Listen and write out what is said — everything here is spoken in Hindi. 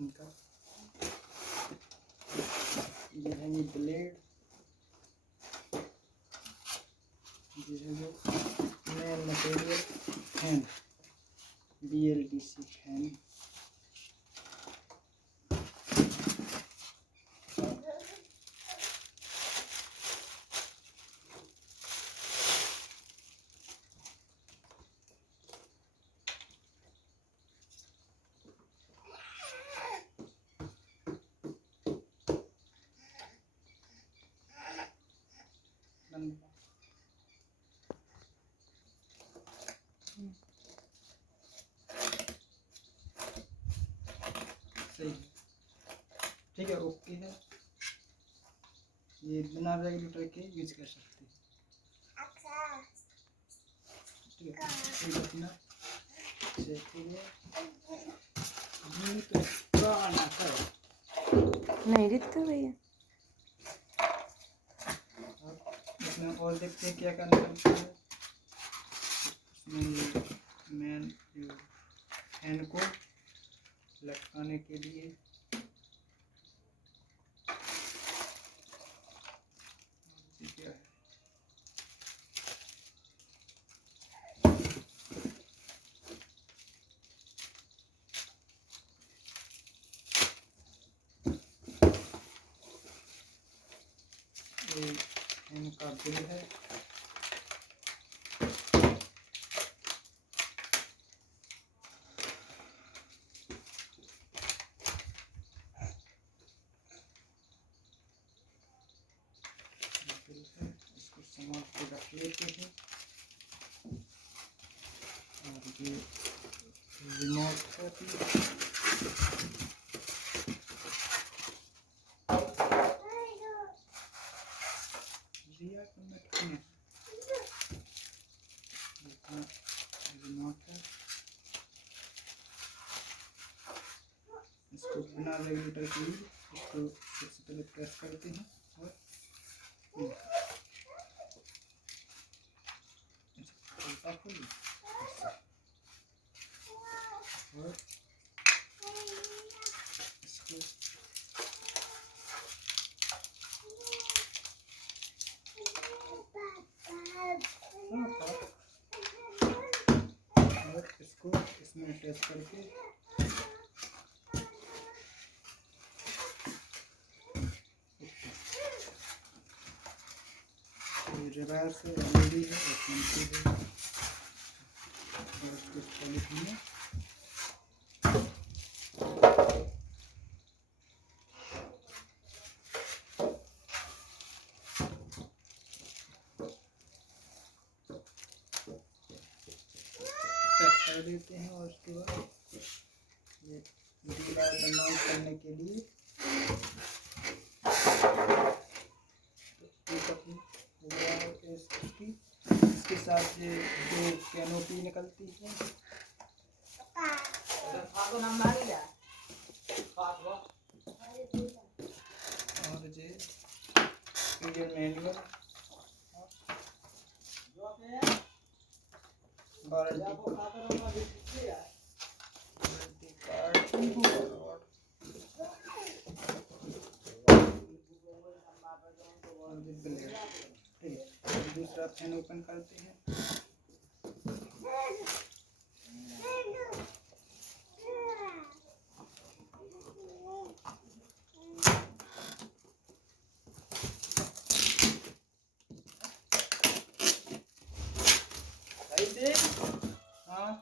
इनका। ये है ये ब्लेड, ये है जो main material fan, BLDC fan. सही है, ठीक है, ओके है। ये बिना रेगुलेटर के यूज कर सकते हैं, ठीक है। ये अपना चेक करिए, ये तो पुराना है नहीं रितु भैया। इसमें और देखते हैं क्या करना है। इसमें मेन फैन को लटकाने के लिए क्या है, ये फैन का बिल है। इसको संभाल के रख लेते हैं। और ये रिमोट है, रिमोट है। इसको बिना रेगुलेटर के लिए इसको सबसे पहले प्रेस करते हैं और उल्टा खोलिए और इसको और इसको इसमें अटैच करके रिवर्स LED है और इसको पॉलिथीन में पैक कर देते हैं। और उसके बाद ये डीलर माउंट करने के लिए इसके साथ ये जो कैनोपी निकलती है, और ये मैनुअल वारंटी कार्ड और दूसरा फैन ओपन करते हैं। हाँ,